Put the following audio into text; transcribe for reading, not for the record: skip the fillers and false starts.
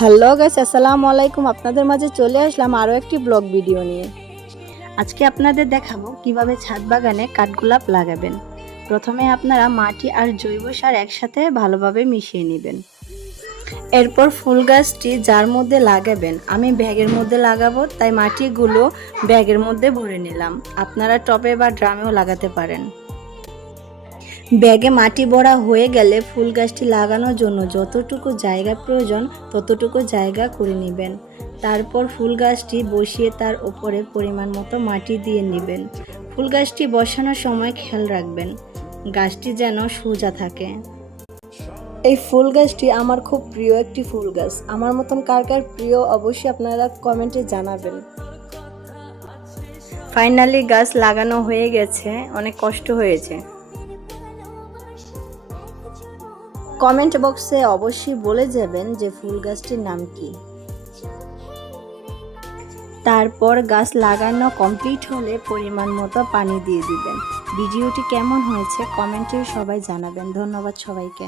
Hello guys, আসসালামু আলাইকুম। আপনাদের মাঝে চলে আসলাম আরও একটি ব্লগ ভিডিও নিয়ে। আজকে আপনাদের দেখাবো কিভাবে ছাদ বাগানে কাঠগোলাপ লাগাবেন। প্রথমে আপনারা মাটি আর জৈব সার একসাথে ভালোভাবে মিশিয়ে নেবেন। এরপর ফুল গাছটি যার মধ্যে লাগাবেন, আমি ব্যাগের মধ্যে লাগাবো, তাই মাটিগুলো ব্যাগের মধ্যে ভরে নিলাম। আপনারা টবে বা ড্রামেও লাগাতে পারেন। ব্যাগে মাটি ভরা হয়ে গেলে ফুল গাছটি লাগানোর জন্য যতটুকু জায়গা প্রয়োজন ততটুকু জায়গা করে নেবেন। তারপর ফুল গাছটি বসিয়ে তার উপরে পরিমাণ মতো মাটি দিয়ে নেবেন। ফুল গাছটি বসানোর সময় খেয়াল রাখবেন গাছটি যেন সোজা থাকে। এই ফুল গাছটি আমার খুব প্রিয় একটি ফুল গাছ। আমার মতন কার কার প্রিয় অবশ্যই আপনারা কমেন্টে জানাবেন। ফাইনালি গাছ লাগানো হয়ে গেছে, অনেক কষ্ট হয়েছে। কমেন্ট বক্সে অবশ্যই বলে যাবেন যে ফুল গাছটির নাম কি। তারপর গাছ লাগানো কমপ্লিট হলে পরিমাণ মতো পানি দিয়ে দিবেন। ভিডিওটি কেমন হয়েছে কমেন্টে সবাই জানাবেন। ধন্যবাদ সবাইকে।